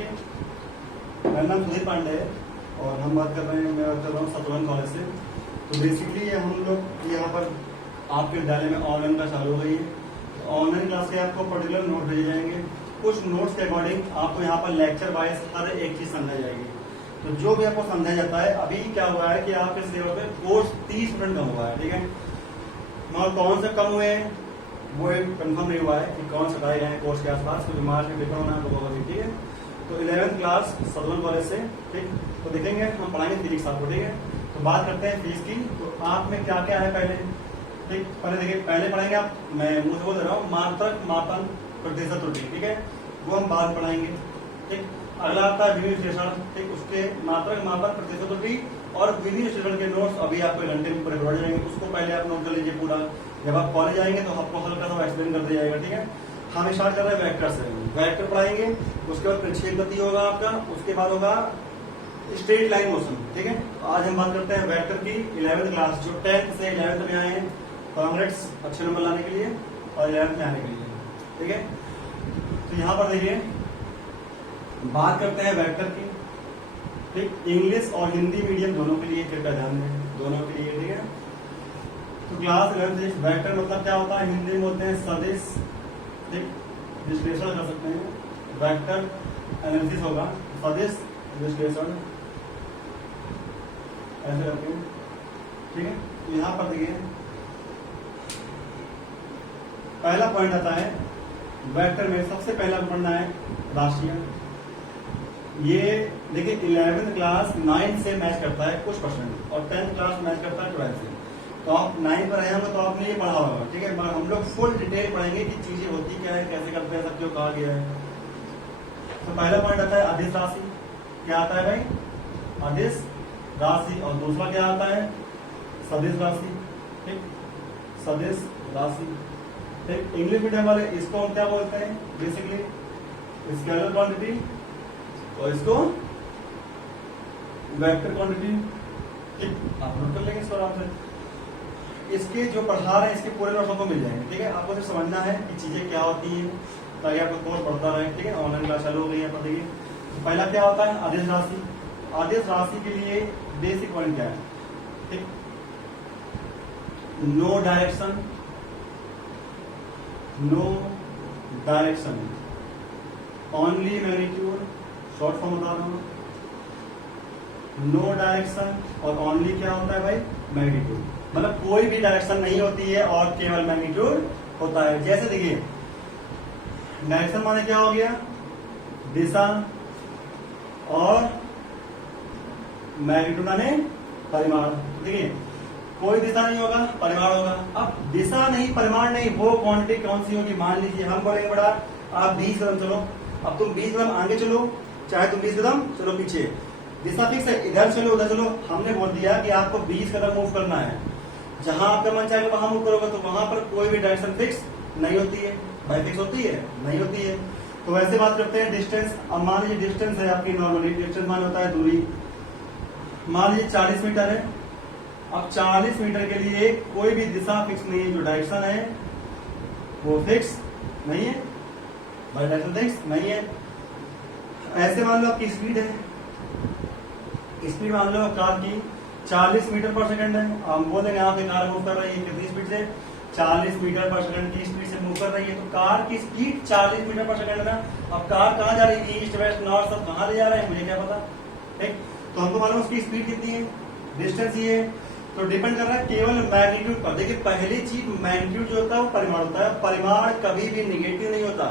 देखिए, मेरा नाम सुधीर पांडे है और हम बात कर रहे हैं, मैं बात कर रहा हूँ सतवन कॉलेज से। तो बेसिकली हम लोग यहाँ पर आपके विद्यालय में ऑनलाइन क्लास चालू हो गई है। तो ऑनलाइन क्लास के आपको पर्टिकुलर नोट भेजे जाएंगे। कुछ नोट्स के अकॉर्डिंग आपको यहाँ पर लेक्चर वाइज हर एक चीज समझाई जाएगी। तो जो भी आपको समझाया जाता है, अभी क्या हुआ है कि आपके लेवल पे कोर्स 30% कम हुआ है, ठीक है। मगर कौन से कम हुए हैं वो कंफर्म नहीं हुआ है कि कौन से हटाए गए हैं कोर्स के आसपास, क्योंकि मार्च में पेपर होना है लोगों का भी, ठीक है। तो 11th क्लास सतवन कॉलेज से, ठीक। तो देखेंगे हम पढ़ाएंगे फिजिक्स आपको, ठीक है। तो बात करते हैं फीस की। तो आप में क्या क्या है पहले, ठीक। पहले देखिए, पहले पढ़ाएंगे आप, मैं मुझे बोल रहा हूँ मात्रक मापन प्रतिशत त्रुटि, ठीक है, वो हम बाद पढ़ाएंगे, ठीक। अगला आता है विधि विश्लेषण, ठीक। उसके मात्रक मापन प्रतिशत त्रुटि और विधि विश्लेषण के नोट्स अभी आपको घंटे में पूरे जाएंगे। उसको पहले आप नोट कर लीजिए पूरा। जब आप कॉलेज आएंगे तो आपको हल्का सा एक्सप्लेन कर दिया जाएगा, ठीक है। हम स्टार्ट कर रहे हैं वेक्टर से। वेक्टर पढ़ाएंगे, उसके बाद प्रक्षेप गति होगा आपका, उसके बाद होगा स्ट्रेट लाइन मोशन, ठीक है। आज हम बात करते हैं वेक्टर की 11th क्लास, जो 10th से 11th में आए हैं। कांग्रेस अच्छे नंबर लाने के लिए और 11th में आने के लिए, ठीक है। तो यहाँ पर देखिए, बात करते हैं वेक्टर की, ठीक। इंग्लिश और हिंदी मीडियम दोनों के लिए कृपया ध्यान दें, दोनों के लिए, ठीक है। तो क्लास 11th वेक्टर मतलब क्या होता है, हिंदी में बोलते हैं सदिश, ठीक। विश्लेषण कर सकते हैं, वेक्टर एनालिसिस होगा, सदिश विश्लेषण ऐसे करते हैं, ठीक है। तो यहाँ पर देखिए, पहला पॉइंट आता है वेक्टर में, सबसे पहला पढ़ना है राशियां। ये देखिए 11th क्लास 9 से मैच करता है कुछ परसेंट, और 10th क्लास मैच करता है 12 से। तो आप 9 पर आए होंगे तो आपने ये पढ़ा होगा, ठीक है। मगर हम लोग फुल डिटेल पढ़ेंगे कि चीजें होती क्या है, कैसे करते हैं, सब क्यों कहा गया है। तो पहला पॉइंट आता है अदिश राशि। क्या आता है भाई, अदिश राशि। और दूसरा क्या आता है, सदिश राशि, ठीक। सदिश राशि, ठीक। इंग्लिश मीडियम वाले इसको हम क्या बोलते हैं, बेसिकली स्केलर क्वांटिटी, और इसको वेक्टर क्वांटिटी, ठीक। आप नोट कर लेंगे इसको आराम से। इसके जो पढ़ा रहे हैं इसके पूरे नोट्स को मिल जाएंगे, ठीक है। आपको सिर्फ समझना है कि चीजें क्या होती हैं ताकि आपको कोर्स पढ़ता रहे, ठीक है। ऑनलाइन क्लास चालू हो गई है, पर देखिए तो पहला क्या होता है अदिश राशि। अदिश राशि के लिए बेसिक पॉइंट क्या है, ठीक। No direction, no direction, only magnitude, short form बता रहा हूं। नो डायरेक्शन और ओनली क्या होता है भाई, मैग्नीट्यूड। मतलब कोई भी डायरेक्शन नहीं होती है और केवल मैग्नीट्यूड होता है। जैसे देखिए, डायरेक्शन माने क्या हो गया, दिशा, और मैग्नीट्यूड माने परिमाण। देखिए कोई दिशा नहीं होगा, परिमाण होगा। अब दिशा नहीं, परिमाण नहीं, वो क्वांटिटी कौन सी होगी। मान लीजिए हम बोलेंगे बड़ा, आप 20 कदम चलो, अब तुम 20 कदम आगे चलो, चाहे तुम 20 कदम चलो पीछे, दिशा फिक्स है, इधर चलो उधर चलो। हमने बोल दिया कि आपको 20 कदम मूव करना है, जहां आपका मन चाहेगा वहां मूव करोगे, तो वहां पर कोई भी डायरेक्शन फिक्स नहीं होती है। भाई फिक्स होती है, नहीं होती है। तो वैसे बात करते हैं डिस्टेंस। अब मान लीजिए डिस्टेंस है आपकी, नॉर्मली डिस्टेंस मान होता है दूरी, मान लीजिए 40 मीटर है। अब 40 मीटर के लिए कोई भी दिशा फिक्स नहीं है, जो डायरेक्शन है वो फिक्स नहीं है, भाई डायरेक्शन फिक्स नहीं है। ऐसे मान लो आपकी स्पीड है, स्पीड मान लो कार की 40 मीटर पर सेकंड है। हम बोलेंगे यहाँ पे कार मूव कर रही है कितनी स्पीड से, 40 मीटर पर सेकंड की स्पीड से मूव कर रही है। तो कार की स्पीड 40 मीटर पर सेकंड है ना। अब कार कहाँ जा रही है, ईस्ट वेस्ट नॉर्थ सब कहाँ ले जा रहे हैं मुझे क्या पता, ठीक। तो हमको मालूम उसकी स्पीड कितनी है, डिस्टेंस ये है। तो डिपेंड कर रहा है केवल मैग्नीट्यूड पर। देखिए पहली चीज मैग्नीट्यूड जो होता है वो परिमाण होता है। परिमाण कभी भी निगेटिव नहीं होता,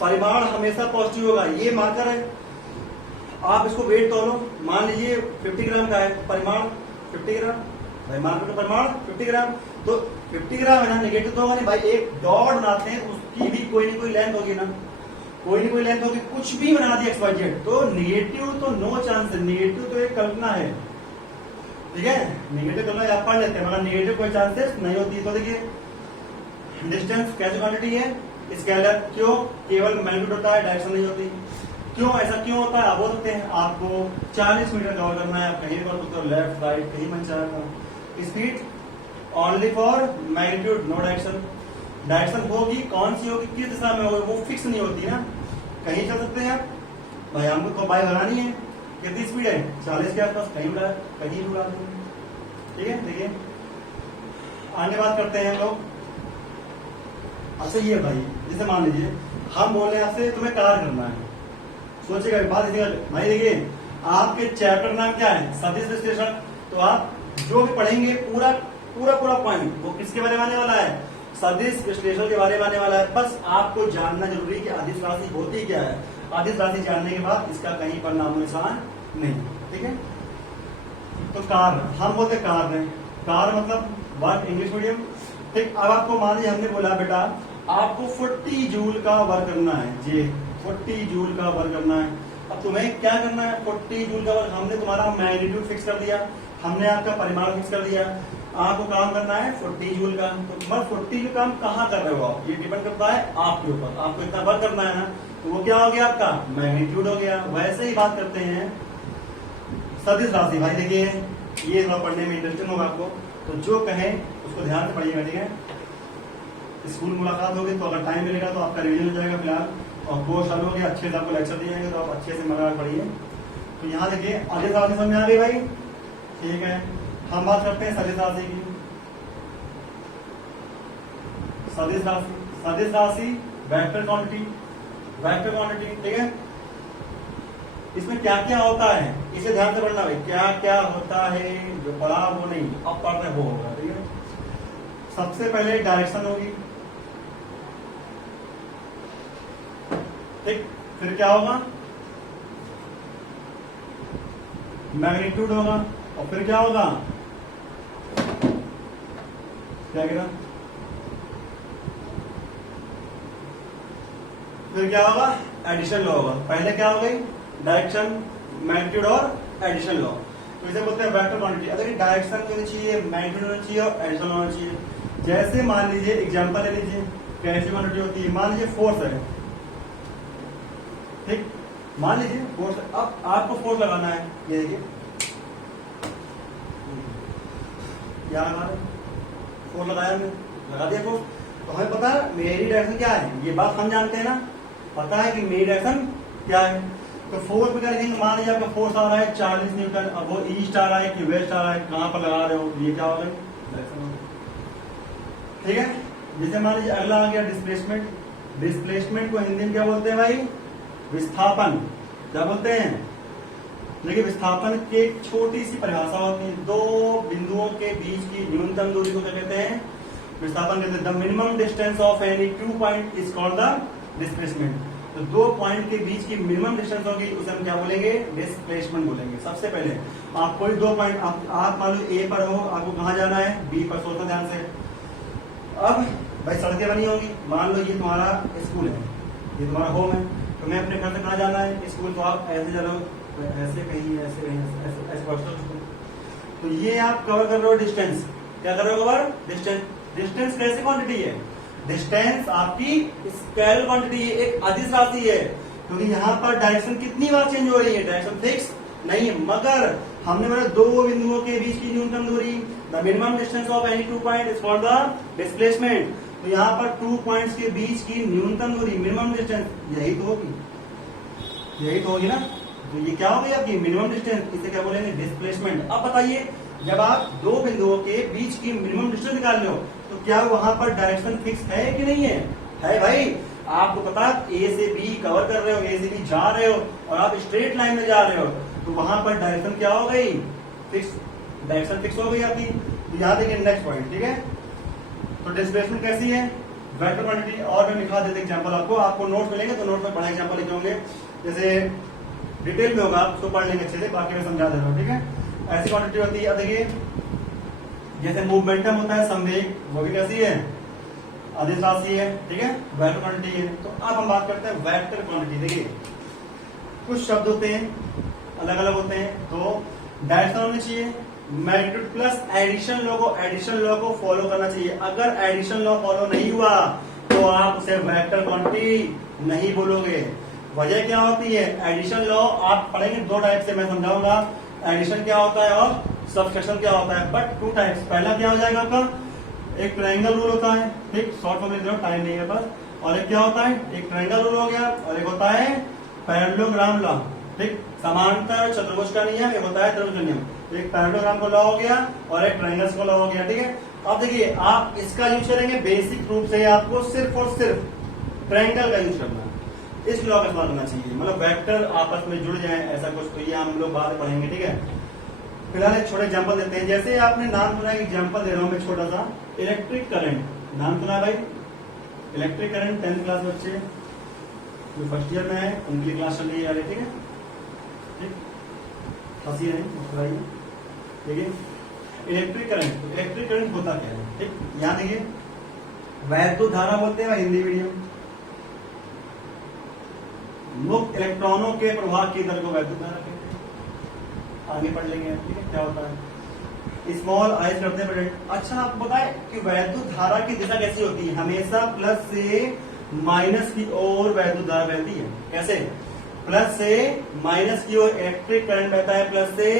परिमाण हमेशा पॉजिटिव होगा। ये मार्कर है, आप इसको वेट तोलो, मान लीजिए 50 ग्राम का है, परिमाण 50 ग्राम, भाई मार्कर का परिमाण 50 ग्राम। तो 50 ग्राम है ना, निगेटिव तो होगा नहीं भाई। एक डॉट बनाते हैं, उसकी भी कोई ना कोई लेंथ होगी ना, कोई ना कोई लेंथ होगी। कुछ भी बना दिया XYZ, तो निगेटिव तो नो चांस है। निगेटिव तो एक कल्पना है, ठीक है। निगेटिव कल्पना आप पढ़ लेते हैं, मगर निगेटिव कोई चांसेस नहीं होती। तो देखिए डिस्टेंस कैसे क्वांटिटी है, स्केलर। क्यों, केवल मैग्नीट्यूड होता है, डायरेक्शन नहीं होती। क्यों, ऐसा क्यों होता है आप बोल सकते हैं। आपको 40 मीटर कवर करना है, आप कहीं कर सकते हो, लेफ्ट राइट कहीं मन चाहेगा। Speed only for magnitude, no direction. Direction होगी, कौन सी होगी, किस दिशा में होगी, वो फिक्स नहीं होती ना, कहीं चल सकते हैं आप, भाई हमको तो बाइक भगानी है, कितनी स्पीड है 40 के आसपास, कहीं उड़ा कहीं उड़ा देंगे। ठीक है, देखिए आगे बात करते हैं हम लोग। अच्छा ये भाई जैसे मान लीजिए हम बोल रहे हैं आपसे तुम्हें कार करना है, सोचिएगा बात इसी भाई। देखिए आपके चैप्टर नाम क्या है, सदिश विश्लेषण। तो आप जो भी पढ़ेंगे पूरा पूरा पूरा पॉइंट वो किसके बारे में आने वाला है, सदिश विश्लेषण के बारे में आने वाला है। बस आपको जानना जरूरी है कि अदिश राशि होती क्या है। अदिश राशि जानने के बाद इसका कहीं पर नामो निशान नहीं। ठीक है, तो कार हम बोलते कार है, कार मतलब वर्क इंग्लिश मीडियम। ठीक, अब आपको मान लीजिए हमने बोला बेटा आपको 40 जूल का वर्क करना है जी, 40 जूल का वर्क करना है। अब तुम्हें क्या करना है, 40 जूल का वर्क, हमने तुम्हारा मैग्नीट्यूड फिक्स कर दिया, हमने आपका परिमाण फिक्स कर दिया, आपको काम करना है 40 जूल का। तो तुम्हारा 40 जूल काम कहाँ कर रहे हो आप, ये डिपेंड करता है आपके ऊपर। आपको इतना वर्क करना है ना, तो वो क्या हो गया आपका मैग्नीट्यूड हो गया। वैसे ही बात करते हैं सदिश राशि। भाई देखिए ये थोड़ा पढ़ने में इंटरेस्टिंग होगा आपको, तो जो कहे उसको ध्यान से पढ़िएगा। ठीक है, स्कूल मुलाकात होगी तो अगर टाइम मिलेगा तो आपका रिवीजन हो जाएगा फिलहाल, और कोर्स चालू हो गया अच्छे से आपको लेक्चर दिए जाएंगे, तो आप अच्छे से मजा पढ़िए। तो यहाँ देखिए अदिश राशि समझ में आ गई भाई। ठीक है, हम बात करते हैं सदिश राशि की। सदिश राशि, सदिश राशि वेक्टर क्वांटिटी, वेक्टर क्वांटिटी। ठीक है, इसमें क्या क्या होता है इसे ध्यान से पढ़ना भाई, क्या क्या होता है, जो पढ़ा वो नहीं अब पढ़ रहे वो होगा। ठीक है, सबसे पहले डायरेक्शन होगी। ठीक, फिर क्या होगा मैग्नीट्यूड होगा, और फिर क्या होगा क्या गिरा, फिर क्या होगा एडिशन लॉ होगा। पहले क्या हो गई डायरेक्शन, मैग्नीट्यूड और एडिशन लॉ। तो इसे बोलते हैं वेक्टर क्वांटिटी। अगर डायरेक्शन होनी चाहिए, मैग्नीट्यूड होना चाहिए और एडिशन होना चाहिए। जैसे मान लीजिए एग्जांपल ले लीजिए, कैसी क्वांटिटी होती है, मान लीजिए फोर्स है। ठीक, मान लीजिए फोर्स, अब आपको फोर्स लगाना है, ये देखिए क्या लगा रहे, फोर्स लगाया हमने, लगा दिया फोर्स। तो हमें पता है मेरी डायरेक्शन क्या है, ये बात हम जानते हैं ना, पता है कि मेरी डायरेक्शन क्या है। तो फोर्स पे क्या लिखेंगे, मान लीजिए आपका फोर्स आ रहा है 40 न्यूटन, अब वो ईस्ट आ रहा है कि वेस्ट आ रहा है, कहां पर लगा रहे हो, ये क्या होगा डायरेक्शन। ठीक है, जैसे मान लीजिए अगला आ गया डिस्प्लेसमेंट। डिस्प्लेसमेंट को हिंदी में क्या बोलते हैं भाई, विस्थापन। क्या बोलते हैं, देखिए विस्थापन की एक छोटी सी परिभाषा होती है, दो बिंदुओं के बीच की न्यूनतम दूरी को क्या कहते हैं, विस्थापन कहते हैं। The minimum distance of any 2 point is called the displacement. तो 2 पॉइंट के बीच की मिनिमम डिस्टेंस होगी उसे हम क्या बोलेंगे, डिस्प्लेसमेंट बोलेंगे। सबसे पहले आप कोई 2 पॉइंट, आप मान लो ए पर हो, आपको कहां जाना है बी पर, सोचो ध्यान से। अब भाई सड़कें बनी होगी, मान लो ये तुम्हारा स्कूल है, ये तुम्हारा होम है, तो मैं अपने घर से कहाँ जाना है स्कूल, तो आप ऐसे चलो, ऐसे कहीं ऐसे कहीं ऐसे ऐसे पहुंचो। तो ये आप कवर कर रहे हो डिस्टेंस, क्या कर रहे हो कवर, डिस्टेंस। डिस्टेंस कैसी क्वांटिटी है, डिस्टेंस आपकी स्केलर क्वांटिटी है, एक अदिश राशि है। क्योंकि यहाँ पर डायरेक्शन कितनी बार चेंज हो रही है, डायरेक्शन फिक्स नहीं है, मगर हमने बोला 2 बिंदुओं के बीच की न्यूनतम दूरी, the minimum distance of any 2 point is called the displacement. तो यहाँ पर 2 पॉइंट्स के बीच की न्यूनतम दूरी, मिनिमम डिस्टेंस, यही तो होगी, यही तो होगी ना। तो ये क्या होगी आपकी मिनिमम डिस्टेंस, इसे क्या बोलेंगे डिस्प्लेसमेंट। अब बताइए जब आप 2 बिंदुओं के बीच की मिनिमम डिस्टेंस निकाल रहे हो, तो क्या वहां पर डायरेक्शन फिक्स है कि नहीं है, है भाई। आपको पता ए से बी कवर कर रहे हो, ए से बी जा रहे हो, और आप स्ट्रेट लाइन में जा रहे हो, तो वहां पर डायरेक्शन क्या हो गई, फिक्स, डायरेक्शन फिक्स हो गई आपकी। तो यहाँ देखिए नेक्स्ट पॉइंट। ठीक है, तो डिस्प्लेसमेंट कैसी है, वेक्टर क्वांटिटी। और मैं लिखा देते एग्जांपल आपको नोट मिलेंगे तो नोट में बड़ा एग्जांपल लिखे होंगे, जैसे डिटेल में होगा उसको पढ़ लेंगे अच्छे से, बाकी मैं समझा दे रहा हूँ। ठीक है, ऐसी क्वांटिटी होती है, देखिए जैसे मूवमेंटम होता है, संवेग, वो भी कैसी है, अदिश राशि है। ठीक है, वेक्टर क्वांटिटी है। तो अब हम बात करते हैं वेक्टर क्वांटिटी। देखिए कुछ शब्द होते हैं अलग अलग होते हैं, तो डायरेक्शन होनी चाहिए, मैग्नीट्यूड प्लस एडिशन लॉ को फॉलो करना चाहिए। अगर एडिशन लॉ फॉलो नहीं हुआ तो आप उसे वेक्टर क्वांटिटी नहीं बोलोगे। वजह क्या होती है, एडिशन लॉ आप पढ़ेंगे 2 टाइप से, मैं समझाऊंगा एडिशन क्या होता है और सब्सट्रैक्शन क्या होता है, बट 2 टाइप्स। पहला क्या हो जाएगा आपका, एक ट्रायंगल रूल होता है, ठीक, शॉर्ट फॉर्म में टाइम नहीं है बस। और एक क्या होता है, एक ट्रायंगल रूल हो गया, और एक होता है पैरेललोग्राम लॉ, ठीक, समांतर चतुर्भुज का नियम, एक होता है त्रिभुज का नियम। तो एक पैरेललोग्राम का लॉ हो गया और एक ट्रायंगल्स का लॉ हो गया, ठीक है। अब देखिए आप इसका यूज करेंगे, बेसिक रूप से आपको सिर्फ और सिर्फ ट्रायंगल का यूज करना है, इस लॉ का इस्तेमाल करना चाहिए, मतलब वेक्टर आपस में जुड़ जाए ऐसा कुछ, तो ये हम लोग बाद में पढ़ेंगे, ठीक है। फिलहाल एक छोटे एग्जांपल देते हैं, जैसे आपने नाम सुना, एग्जांपल दे रहा हूं मैं छोटा सा, इलेक्ट्रिक करंट, नाम सुना भाई, इलेक्ट्रिक करंट 10th क्लास बच्चे जो फर्स्ट ईयर में है उनकी क्लास चल रही है, ठीक है, ठीक, हंसी नहीं मुस्कुराइए, ठीक है। इलेक्ट्रिक करंट, तो इलेक्ट्रिक करंट होता क्या है, ठीक, यहाँ देखिए वैद्युत धारा बोलते हैं हिंदी मीडियम, मुक्त इलेक्ट्रॉनों के प्रवाह की दर को वैद्युत धारा कहते हैं, आगे पढ़ लेंगे, ठीक है, क्या होता है, स्मॉल आइज करते हैं। अच्छा आपको बताए कि वैद्युत धारा की दिशा कैसी होती है, हमेशा प्लस से माइनस की ओर वैद्युत धारा बहती है, कैसे, प्लस से माइनस की ओर इलेक्ट्रिक करंट बहता है, प्लस से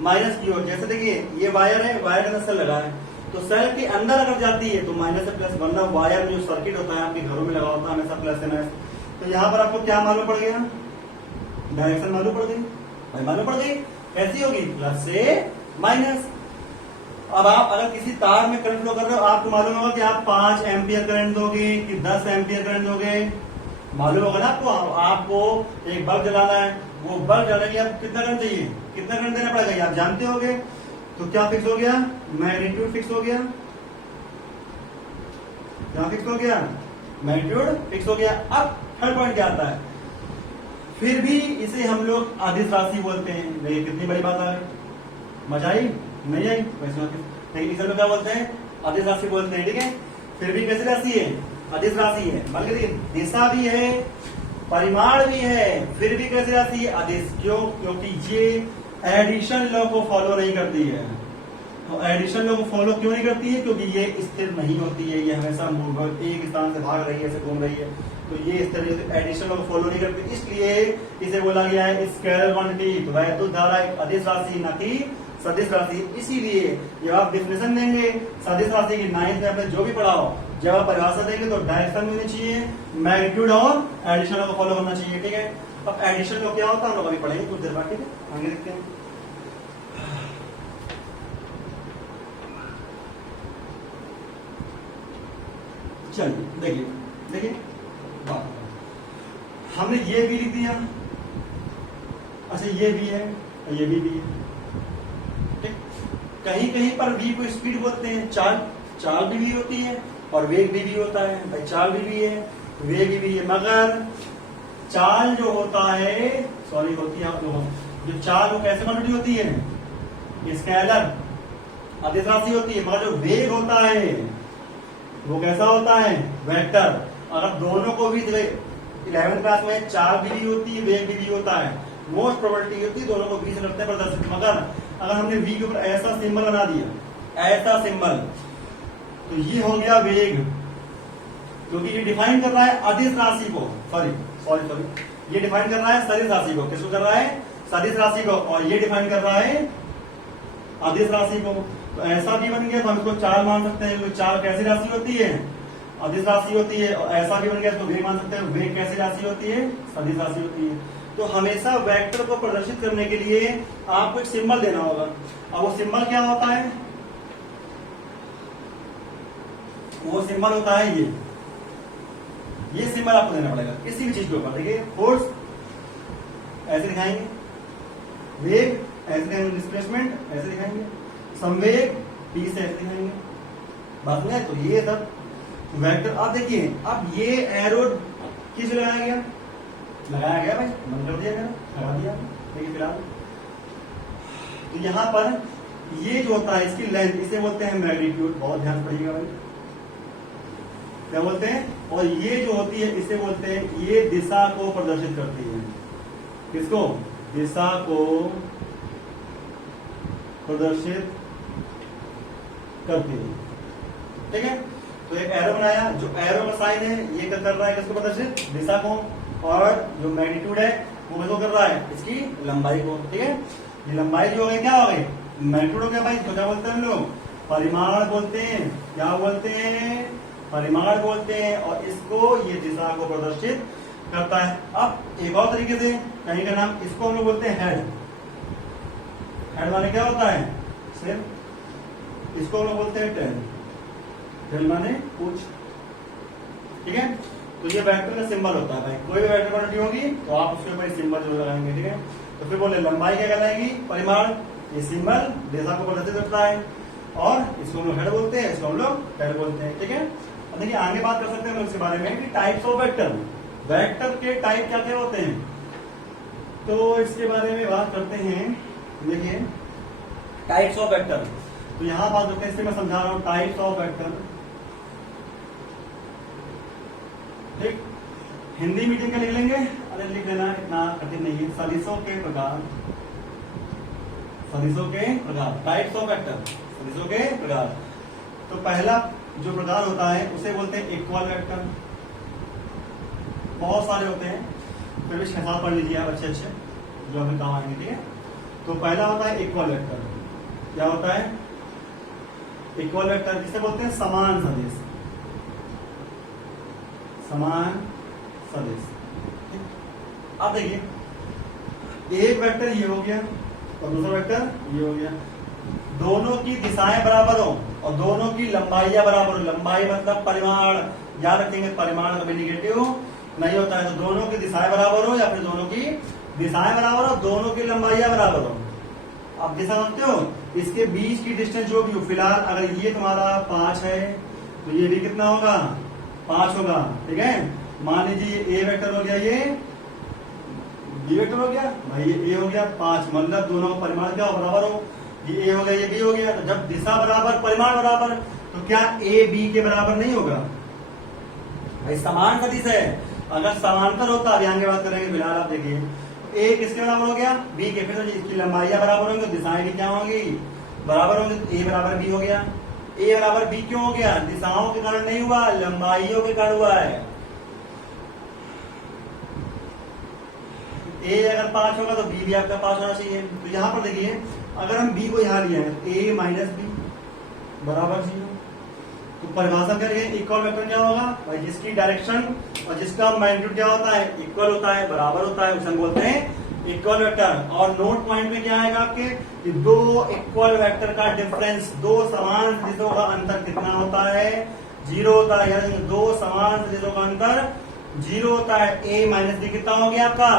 माइनस की ओर। जैसे देखिए ये वायर है, वायर के अंदर सेल लगा है, तो सेल के अंदर अगर जाती है तो माइनस से प्लस, वरना वायर में जो सर्किट होता है आपके घरों में लगा होता है हमेशा प्लस से माइनस। तो यहाँ पर आपको क्या मालूम पड़ गया, डायरेक्शन मालूम पड़ गई भाई, मालूम पड़ गई, कैसी होगी, प्लस से माइनस। अब आप अगर किसी तार में करंट फ्लो कर रहे हो, आपको मालूम होगा कि आप 5 एम्पियर करंट दोगे कि 10 एम्पियर करंट दोगे, मालूम होगा ना आपको। आपको एक बल्ब जलाना है, वो बल्ब जलाने के लिए आपको कितना करंट चाहिए, कितना करंट देना पड़ेगा, ये आप जानते होगे। तो क्या फिक्स हो गया, मैग्नीट्यूड फिक्स हो गया, क्या फिक्स हो गया, मैग्नीट्यूड फिक्स हो गया। अब थर्ड पॉइंट क्या आता है, फिर भी इसे हम लोग अदिश राशि बोलते हैं। देखिए कितनी बड़ी बात है, मजा आई नहीं आई, लेकिन इसे लोग क्या बोलते हैं, अदिश राशि बोलते हैं, ठीक है। फिर भी कैसी राशि है, अदिश राशि है, बल्कि दिशा भी है, परिमाण भी है, फिर भी कैसी राशि है, अदिश। क्यों, क्योंकि ये एडिशन लॉ को फॉलो नहीं करती है। तो एडिशन लॉ को फॉलो क्यों नहीं करती है, क्योंकि ये स्थिर नहीं होती है, ये हमेशा एक स्थान से भाग रही है, ऐसे घूम रही है, तो ये इस तरह से एडिशन लॉ को फॉलो नहीं करती, इसलिए इसे बोला गया है स्केलर क्वांटिटी। तो वैद्युत धारा एक अदिश राशि न कि सदिश राशि, इसीलिए जब आप डिफिनेशन देंगे सदिश राशि की 9th में आपने जो भी पढ़ा हो, जब आप परिभाषा देंगे तो डायरेक्शन होनी चाहिए, मैग्नीट्यूड और एडिशन लॉ को फॉलो करना चाहिए, ठीक है। अब एडिशन लॉ क्या होता है हम लोग अभी पढ़ेंगे कुछ देर बाद, ठीक है, आगे देखते हैं। चलिए देखिए देखिए बात, हमने ये भी लिख दिया, अच्छा ये भी है और ये भी है, ठीक। कहीं कहीं पर v को स्पीड बोलते हैं, चाल, चाल भी v होती है और वेग भी होता है, भाई चाल भी है वेग भी है, मगर चाल जो होता है, सॉरी होती है आप लोगों, जो चाल वो कैसे क्वांटिटी होती है, स्केलर अदिश राशि होती है, मगर जो वेग होता है वो कैसा होता है, वेक्टर। अगर दोनों को भी 11th क्लास में चाल भी होती है, वेग भी होता है, मोस्ट प्रोबेबिलिटी होती है दोनों को v से करते हैं प्रदर्शित। मगर अगर हमने v के ऊपर ऐसा सिंबल बना दिया, ऐसा सिंबल, तो ये हो गया वेग, क्योंकि ये डिफाइन कर रहा है अदिश राशि को, सॉरी ये डिफाइन कर रहा है सदिश राशि को, किसको कर रहा है, सदिश राशि को, और ये डिफाइन कर रहा है अदिश राशि को। तो ऐसा भी बन गया तो हम इसको चाल मान सकते हैं, तो चाल कैसी राशि होती है, अदिश राशि होती है। और ऐसा भी बन गया तो वेग मान सकते हैं, वेग कैसी राशि होती है, सदिश राशि होती है। तो हमेशा वेक्टर को प्रदर्शित करने के लिए आपको एक सिंबल देना होगा। अब वो सिंबल क्या होता है, वो सिंबल होता है ये सिंबल आपको देना पड़ेगा किसी भी चीज के ऊपर। देखिए फोर्स ऐसे दिखाएंगे, वेग ऐसे दिखाएंगे, डिस्प्लेसमेंट ऐसे दिखाएंगे, संवेग p से ऐसे दिखाएंगे, बात में। तो ये सब वेक्टर। अब देखिए अब ये एरो किस लगाया गया, लगाया गया भाई, बंद कर दिया गया, लगा दिया, देखिए फिलहाल। तो यहाँ पर ये जो होता है इसकी लेंथ, इसे बोलते हैं मैग्नीट्यूड, बहुत ध्यान पड़िएगा भाई, क्या बोलते हैं। और ये जो होती है इसे बोलते हैं, ये दिशा को प्रदर्शित करती है, किसको, दिशा को प्रदर्शित करती है, ठीक है। तो एक एरो बनाया, जो एरो का साइन है ये क्या कर रहा है, किसको प्रदर्शित, दिशा को, और जो मैग्नीट्यूड है वो किसको कर रहा है, इसकी लंबाई को, ठीक है। ये लंबाई जो हो गई क्या हो गई, मैग्नीट्यूड हो गया भाई। तो क्या बोलते हैं हम लोग, परिमाण बोलते हैं, क्या बोलते हैं, परिमाण बोलते हैं। और इसको ये दिशा को प्रदर्शित करता है। अब एक और तरीके से कहीं का नाम, इसको हम लोग बोलते हैं हेड। हेड माने क्या होता है, सिर। इसको हम लोग बोलते हैं टेल। टेल माने पूंछ, ठीक है। तो ये वेक्टर का सिंबल होता है भाई, कोई भी वेक्टर क्वांटिटी होगी तो आप उसके ऊपर सिंबल जरूर लगाएंगे, ठीक है। तो फिर बोले लंबाई क्या कहलाएगी, परिमाण। ये सिंबल दिशा को प्रदर्शित करता है, और इसको हम लोग हेड बोलते हैं, इसको हम लोग टेल बोलते हैं, ठीक है। अब देखिए आगे बात कर सकते हैं हम इसके बारे में कि टाइप्स ऑफ वेक्टर, वेक्टर के टाइप क्या क्या होते हैं। तो इसके बारे में बात करते हैं। देखिए टाइप्स ऑफ वेक्टर, तो यहां बात करते हैं, इससे मैं समझा रहा हूं टाइप्स ऑफ वेक्टर, ठीक। हिंदी मीडियम का लिख लेंगे, अरे लिख लेना, इतना कठिन नहीं है। सदिशों के प्रकार, सदिशों के प्रकार, टाइप्स ऑफ वेक्टर, सदिशों के प्रकार। तो पहला जो प्रकार होता है उसे बोलते हैं इक्वल वेक्टर। बहुत सारे होते हैं, फिर भी 6-7 पढ़ लीजिए आप अच्छे अच्छे, जो हमें काम आएंगे, ठीक है। तो पहला होता है इक्वल वेक्टर। क्या होता है इक्वल वेक्टर, जिसे बोलते हैं समान सदिश, समान सदिश। अब देखिए एक वेक्टर ये हो गया और दूसरा वेक्टर ये हो गया, दोनों की दिशाएं बराबर हो और दोनों की लंबाइयां बराबर हो। लंबाई मतलब परिमाण, याद रखेंगे परिमाण कभी निगेटिव नहीं होता है। तो दोनों की दिशाएं बराबर हो या फिर दोनों की दिशाएं बराबर हो, दोनों की लंबाइयां बराबर हो। आप दिशा समझते हो, इसके बीच की डिस्टेंस जो भी हो, फिलहाल अगर ये तुम्हारा 5 है तो ये भी कितना होगा, 5 होगा, ठीक है। मान लीजिए ए वेक्टर हो गया, ये बी वेक्टर हो गया भाई, ये ए हो गया 5, मतलब दोनों का परिमाण क्या हो, बराबर हो। ये ए हो गया, ये बी हो गया। तो जब दिशा बराबर परिमाण बराबर, तो क्या ए बी के बराबर नहीं होगा भाई, समान सदिश है। अगर समांतर होता, अभी आगे बात करेंगे, फिलहाल आप देखिए ए किसके बराबर हो गया, बी के। फिर इसकी लंबाइयां बराबर होंगी, दिशाएं भी क्या होंगी, बराबर होंगी। ए बराबर बी हो गया। ए बराबर बी क्यों हो गया, दिशाओं के कारण नहीं हुआ, लंबाइयों के कारण हुआ है। ए अगर 5 होगा तो बी भी आपका 5 होना चाहिए। तो यहां पर देखिए अगर हम बी को यहां लिया है, ए माइनस बी बराबर 0, तो परिभाषा करेंगे इक्वल वेक्टर क्या होगा भाई, जिसकी डायरेक्शन और जिसका मैग्नीट्यूड क्या होता है, इक्वल होता है, बराबर होता है, उसे हम बोलते हैं इक्वल वेक्टर। और नोट पॉइंट में क्या आएगा आपके, कि दो इक्वल वेक्टर का डिफरेंस, दो समान सदिशों का अंतर कितना होता है, 0 होता है। यानी दो समान सदिशों का अंतर 0 होता है। ए माइनस बी कितना हो गया आपका,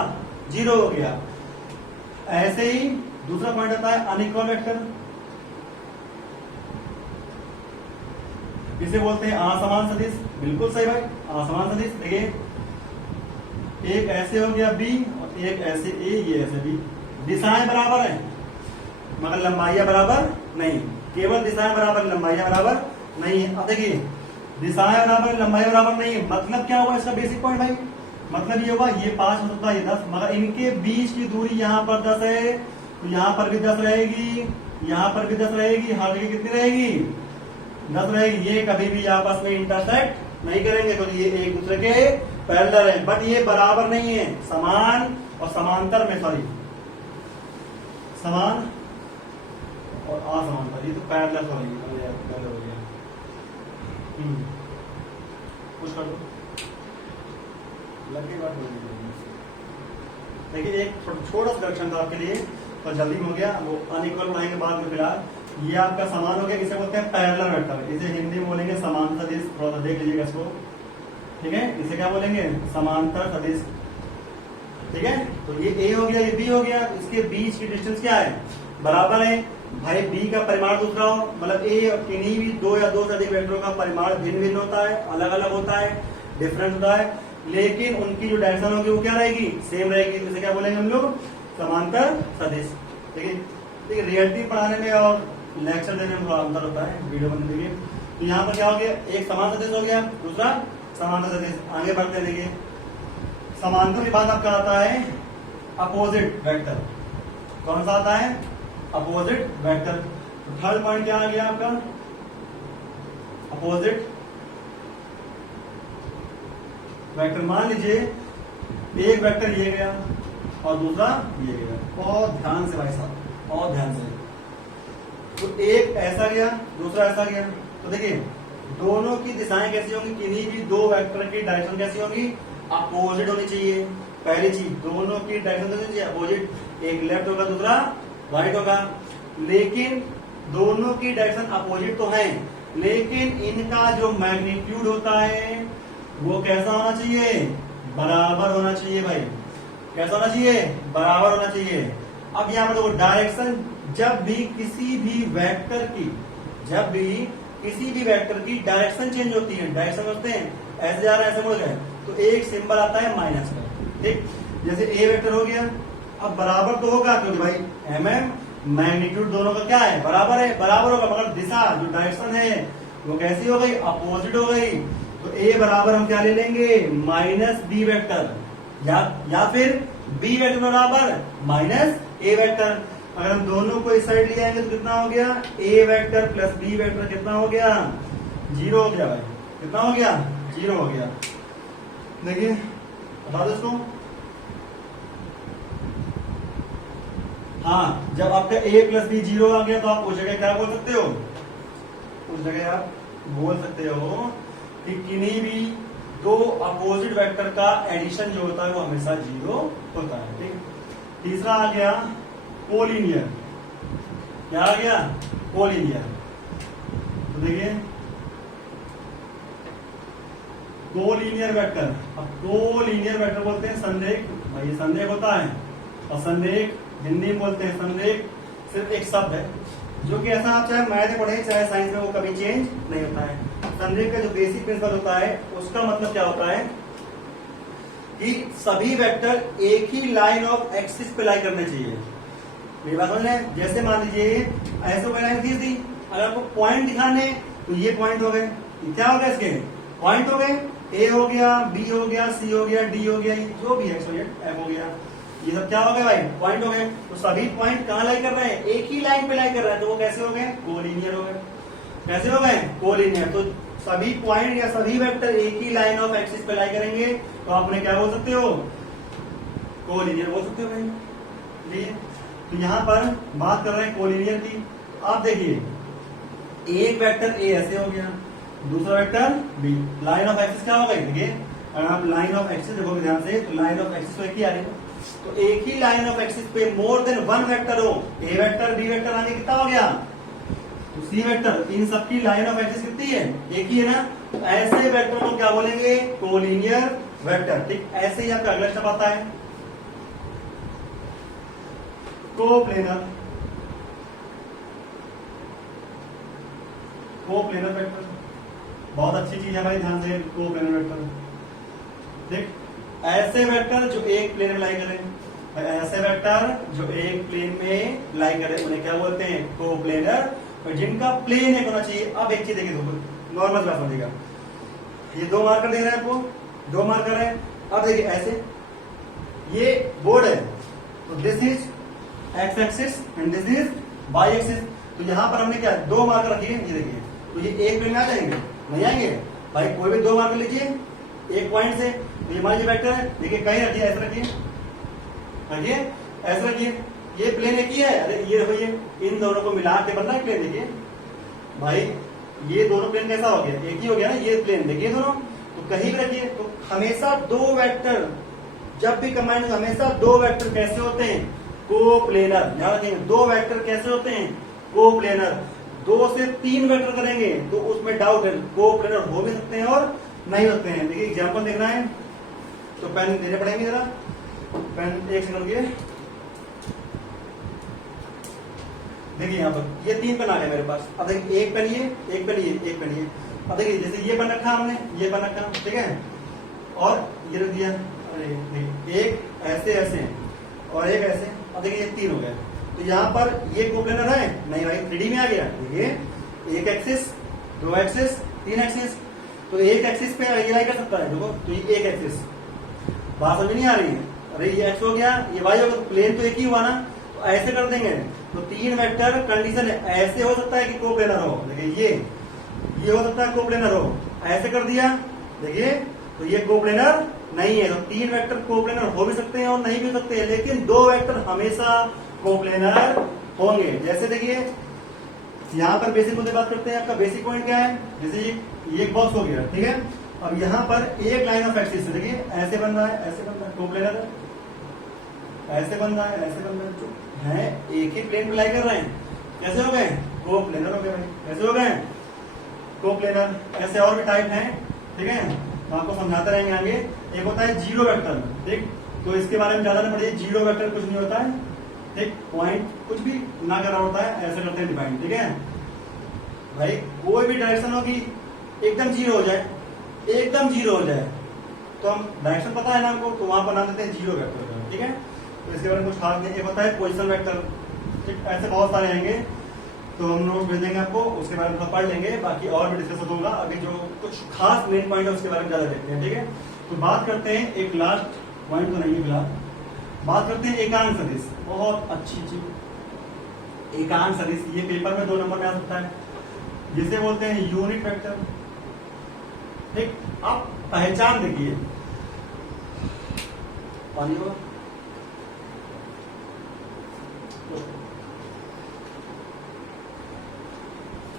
0 हो गया। ऐसे ही दूसरा पॉइंट आता है अनइक्वल वेक्टर, इसे बोलते हैं असमान सदिश। बिल्कुल सही भाई, असमान सदिश। देखिए एक ऐसे हो गया बी और एक ऐसे ए, ये ऐसे बी, दिशाएं बराबर है मगर लंबाइयां बराबर नहीं, केवल दिशाएं बराबर, लंबाइयां बराबर नहीं है। अब देखिए दिशाएं बराबर, लंबाइयां बराबर नहीं है, मतलब क्या हुआ इसका बेसिक पॉइंट भाई, मतलब ये होगा ये 5 हो सकता है, ये 10, मगर इनके बीच की दूरी यहाँ पर 10 है, तो यहाँ पर भी 10 रहेगी, यहाँ पर भी 10 रहेगी, हर जगह कितनी रहेगी, 10 रहेगी। ये कभी भी आपस में इंटरसेक्ट नहीं करेंगे, तो ये एक दूसरे के पैरेलल है, बट ये बराबर नहीं है। समान और समांतर में, सॉरी, समान और असमांतर, ये तो पैरेलल हो गया। कुछ कर दो, लगे बात हो गई। देखिए एक छोटा सा करेक्शन था आपके लिए, तो जल्दी में हो गया, वो अनइक्वल पढ़ाएंगे बाद में। फिलहाल ये आपका समान हो गया, इसे बोलते हैं पैरेलल वेक्टर, इसे हिंदी में बोलेंगे समांतर सदिश। थोड़ा सा देख लीजिएगा इसको, ठीक है। इसे क्या बोलेंगे, समांतर सदिश, ठीक है। तो ये ए हो गया, ये बी हो गया, इसके बीच की डिस्टेंस क्या है, बराबर है भाई। बी का परिमाण दूसरा हो, मतलब ए और किन्हीं भी दो या दो से अधिक वेक्टरों का परिमाण भिन्न भिन्न होता है, अलग अलग होता है, डिफरेंट होता है, लेकिन उनकी जो डायरेक्शन होगी वो क्या रहेगी, सेम रहेगी। तो इसे क्या बोलेंगे हम लोग, समांतर सदिश। देखिए रियलिटी पढ़ाने में और लेक्चर देने में थोड़ा अंतर होता है, वीडियो बनने देखिए। तो यहाँ पर क्या हो गया, एक समान सदिश हो गया, दूसरा समांतर सदिश। आगे बढ़ते देखिए, समांतर के बाद आपका आता है अपोजिट वेक्टर। कौन सा आता है, अपोजिट वेक्टर। तो थर्ड पॉइंट क्या आ गया आपका, अपोजिट वेक्टर। मान लीजिए एक वेक्टर ये गया और दूसरा ये गया, बहुत ध्यान से भाई साहब, बहुत ध्यान से। तो एक ऐसा गया, दूसरा ऐसा गया, तो देखिए दोनों की दिशाएं कैसी होंगी, किन्हीं भी दो वेक्टर की डायरेक्शन कैसी होंगी, अपोजिट होनी चाहिए। पहली चीज, दोनों की डायरेक्शन होनी चाहिए अपोजिट, एक लेफ्ट होगा दूसरा राइट होगा। लेकिन दोनों की डायरेक्शन अपोजिट तो है, लेकिन इनका जो मैग्नीट्यूड होता है वो कैसा होना चाहिए, बराबर होना चाहिए भाई। कैसा होना चाहिए, बराबर होना चाहिए। अब यहां पर देखो डायरेक्शन, जब भी किसी भी वेक्टर की डायरेक्शन चेंज होती है, डायरेक्शन होते हैं ऐसे जा रहा है ऐसे मुड़ गए, तो एक सिंबल आता है माइनस का। ठीक, जैसे ए वेक्टर हो गया, अब बराबर तो होगा क्योंकि भाई मैग्नीट्यूड दोनों का क्या है, बराबर है, बराबर होगा, मगर दिशा जो डायरेक्शन है वो कैसी हो गई, अपोजिट हो गई। तो ए बराबर हम क्या ले लेंगे, माइनस बी वेक्टर, या फिर बी वेक्टर बराबर माइनस ए वेक्टर। अगर हम दोनों को इस साइड ले आएंगे तो कितना हो गया, ए वेक्टर प्लस बी वेक्टर कितना हो गया, 0 हो गया भाई। कितना हो गया, 0 हो गया। देखिए बता दो इसको। हाँ, जब आपका a प्लस बी 0 आ गया तो आप उस जगह क्या बोल सकते हो, उस जगह आप बोल सकते हो कि किन्हीं भी दो अपोजिट वेक्टर का एडिशन जो होता है वो हमेशा 0 होता है। ठीक, तीसरा आ गया कोलिनियर। क्या आ गया, कोलिनियर। तो देखिए कोलिनियर वेक्टर, अब कोलिनियर वेक्टर बोलते हैं संरेख, भाई संरेख होता है, और संरेख हिंदी में बोलते हैं संरेख सिर्फ एक शब्द है जो कि ऐसा आप चाहे मैथ में पढ़े चाहे साइंस में वो कभी चेंज नहीं होता है। संरेख का जो बेसिक प्रिंसिपल होता है उसका मतलब क्या होता है कि सभी वेक्टर एक ही लाइन ऑफ एक्सिस पे लाई करने चाहिए। मेरी बात समझ रहे हैं? जैसे मान लीजिए ऐसे कोई लाइन खींच दी, अगर आपको पॉइंट दिखाने तो ये पॉइंट हो गए, क्या हो गया, इसके पॉइंट हो गए, ए हो गया, बी हो गया, सी हो गया, डी हो गया, जो भी है एफ हो गया, ये सब क्या हो गए भाई, पॉइंट हो गए। तो सभी पॉइंट कहाँ लाई कर रहे हैं, एक ही लाइन पे लाई कर रहे हैं, तो वो कैसे हो गए, कोलिनियर हो गए। कैसे हो गए, कोलिनियर। तो सभी पॉइंट या सभी वेक्टर एक ही लाइन ऑफ एक्सिस पे लाई करेंगे तो आपने क्या बोल सकते हो, कोलिनियर बोल सकते हो भाई। तो यहां पर बात कर रहे हैं कोलिनियर की। आप देखिए एक वेक्टर ए ऐसे हो गया, दूसरा vector B, line of axis क्या हो गई, देखिए अगर आप लाइन ऑफ एक्सिस देखोगे ध्यान से तो लाइन ऑफ एक्सिस तो एक ही आ रही है, तो एक ही लाइन ऑफ एक्सिस पे मोर देन वन वेक्टर हो, ए वेक्टर बी वेक्टर आगे कितना हो गया, तो सी वेक्टर, इन सबकी लाइन ऑफ एक्सिस कितनी है, एक ही है ना। तो ऐसे वेक्टर को क्या बोलेंगे, कोलिनियर वेक्टर। ठीक, ऐसे ही आपका अगला स्टेप आता है कोप्लेनर। कोप्लेनर वेक्टर बहुत अच्छी चीज है भाई, ध्यान से। कोप्लेनर वेक्टर देख, ऐसे वेक्टर जो एक प्लेन में लाई करें, ऐसे वेक्टर जो एक प्लेन में लाई करें उन्हें क्या बोलते हैं, कोप्लेनर। और जिनका प्लेन एक होना चाहिए। अब एक चीज देखिए, नॉर्मल क्लास समझिएगा, ये दो मार्कर दे रहे हैं आपको, दो मार्कर है। अब देखिए ऐसे ये बोर्ड है, तो this is X axis and this is Y axis. तो यहां पर हमने क्या दो मार्कर रखिए, ये देखिए, तो ये एक प्लेन में आ जाएंगे, नहीं आएंगे भाई। कोई भी दो मार्कर लीजिए एक पॉइंट से, तो ये हमारा जो वेक्टर है देखिए कहीं रखिए, ऐसे रखिए, रखिए ऐसे रखिए, ये प्लेन एक ही है। अरे ये देखो, ये इन दोनों को मिला के बनना है प्लेन। देखिए भाई ये दोनों प्लेन कैसा हो गया, एक ही हो गया ना, ये प्लेन देखिए दोनों, तो कहीं भी रखिए। तो हमेशा दो वेक्टर जब भी कंबाइन हो, हमेशा दो वेक्टर कैसे होते हैं, कोप्लेनर। ध्यान रखिए, दो वेक्टर कैसे होते हैं, कोप्लेनर। 2 से 3 वेक्टर करेंगे तो उसमें डाउट है, कोप्लेनर हो भी सकते हैं और नहीं होते हैं। देखिए एग्जांपल देखना है तो पेन देने पड़ेंगे, जरा पेन एक सेकंड के। देखिए यहाँ पर ये 3 पेन आ गए मेरे पास। अब देखिए एक पेन ये, एक पेन ये, एक पेन ये। अब देखिए जैसे ये पेन रखा हमने, ये पेन रखा, ठीक है, और ये रख दिया। अरे देखिए एक ऐसे ऐसे और एक ऐसे। अब देखिए ये 3 हो गए। तो यहाँ पर ये कोप्लेनर है नहीं भाई, 3D में आ गया। देखिए एक एक्सिस, 2 एक्सिस, 3 एक्सिस। तो एक एक्सिस पे ये लाई कर सकता है, देखो, तो ये एक एक्सिस। बात समझ नहीं आ रही है, अरे ये एक्स हो गया, ये वाई हो गया, प्लेन तो एक ही हुआ ना, तो ऐसे कर देंगे। तो 3 वेक्टर कंडीशन है, ऐसे हो सकता है कि कोप्लेनर हो, देखिए ये हो सकता है कोप्लेनर हो, ऐसे कर दिया, देखिए, तो ये कोप्लेनर नहीं है। तो 3 वेक्टर कोप्लेनर हो भी सकते हैं और नहीं भी सकते हैं, लेकिन 2 वेक्टर हमेशा कोप्लेनर होंगे। जैसे देखिए यहाँ पर बेसिक मुद्दे बात करते हैं, आपका बेसिक पॉइंट क्या है, जैसे ये एक बॉक्स हो गया, ठीक है, अब यहाँ पर एक लाइन ऑफ एक्सिस है, देखिए ऐसे बन रहा है, ऐसे बन रहा है, कोप्लेनर है, ऐसे बन रहा है, ऐसे बन रहा है, जो है एक ही प्लेन पे लाई कर रहे हैं, कैसे हो गए? कोप्लेनर हो गए भाई, कैसे हो गए? कोप्लेनर। ऐसे और भी टाइप हैं, ठीक है, हम आपको समझाते रहेंगे आगे। एक होता है जीरो वेक्टर, ठीक, तो इसके बारे में ज्यादा नहीं पड़िए, जीरो वेक्टर कुछ नहीं होता है, ठीक, पॉइंट कुछ भी ना करना होता है, ऐसे करते हैं डिफाइन, ठीक है भाई। कोई भी डायरेक्शन होगी एकदम जीरो हो जाए, एकदम जीरो हो जाए, तो हम डायरेक्शन पता है ना हमको, तो वहां बना देते हैं जीरो वेक्टर, ठीक है। तो इसके बारे में कुछ खास नहीं। एक होता है पोजिशन वेक्टर, ठीक, ऐसे बहुत सारे आएंगे, तो हम नोट भेज देंगे आपको, उसके बारे में पढ़ लेंगे, बाकी और भी डिस्कस होगा। अभी जो कुछ खास मेन पॉइंट है उसके बारे में ज्यादा देखते हैं, ठीक है। तो बात करते हैं, एक लास्ट पॉइंट तो नहीं है फिलहाल, बात करते हैं एकांक सदिश। बहुत अच्छी चीज एकांक सदिश, ये पेपर में 2 नंबर में आ सकता है, जिसे बोलते हैं यूनिट वेक्टर, ठीक। आप पहचान देखिए, पानी हो,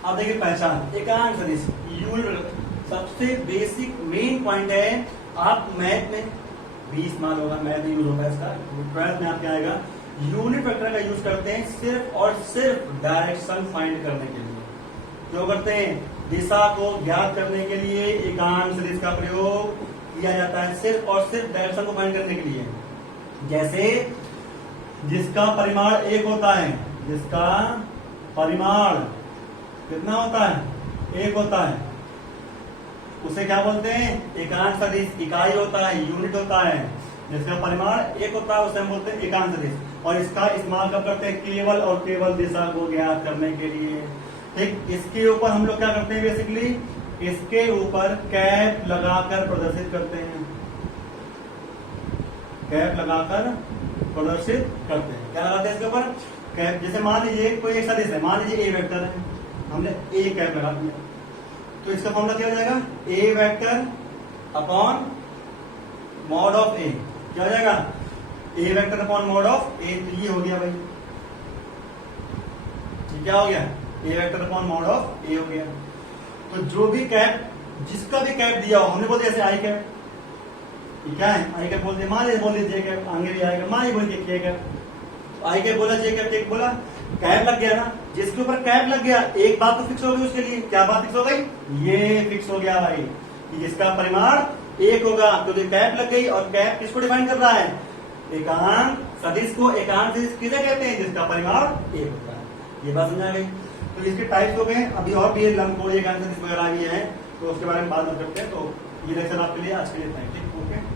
अब देखिए पहचान एकांक सदिश यूनिट, सबसे बेसिक मेन पॉइंट है। आप मैथ में 20 मार्क होगा, मैथ में यूज होगा इसका, 12th में आपके आएगा। यूनिट वेक्टर का यूज करते हैं सिर्फ और सिर्फ डायरेक्शन फाइंड करने के लिए। जो करते हैं, दिशा को ज्ञात करने के लिए एकांक सदिश का प्रयोग किया जाता है, सिर्फ और सिर्फ डायरेक्शन को फाइंड करने के लिए। जैसे जिसका परिमाण 1 होता है, जिसका परिमाण कितना होता है? 1 होता है, उसे क्या बोलते हैं? एकांक सदिश। इकाई होता है, यूनिट होता है, जिसका परिमाण 1 होता है उसे हम बोलते हैं एकांक सदिश। और इसका इस्तेमाल कब करते हैं? केवल और केवल दिशा को ज्ञात करने के लिए, ठीक। इसके ऊपर हम लोग क्या करते हैं? बेसिकली इसके ऊपर कैप लगाकर प्रदर्शित करते हैं, कैप लगाकर प्रदर्शित करते हैं। क्या लगाते हैं इसके ऊपर? कैप। जैसे मान लीजिए कोई एक सदिश है, मान लीजिए ए वेक्टर है, हमने ए कैप लगा दिया, तो इसका फॉर्मूला क्या हो जाएगा? ए वेक्टर अपॉन मॉड ऑफ ए। क्या हो जाएगा? ए वेक्टर अपॉन मॉड ऑफ ए। तो ये हो गया भाई, ये क्या हो गया? ए वेक्टर अपॉन मॉड ऑफ ए हो गया। तो जो भी कैप, जिसका भी कैप दिया हो, हमने बोल दिया जैसे आई कैप, ये क्या है? आई कैप बोल दिया, मान लीजिए बोल दीजिए जे कैप, आगे भी आएगा, मान बोल दिया के कैप, आई कैप बोला, जे कैप, एक बोला, कैप लग गया ना। जिसके ऊपर कैप लग गया, एक बात तो फिक्स हो गई उसके लिए। क्या बात फिक्स हो गई? ये फिक्स हो गया भाई कि इसका परिमाण 1 होगा। तो ये कैप लग गई, और कैप किसको डिफाइन कर रहा है? एकांक सदिश को। एकांक सदिश किसे कहते हैं? जिसका परिमाण 1 होता है। ये बात समझा गई। तो इसके टाइप्स हो गए, अभी और भी लंबगोल एकांक सदिश वगैरह भी है, तो उसके बारे में बात करते हैं। तो ये लेक्चर आपके लिए आज के लिए थैंक यू, ओके।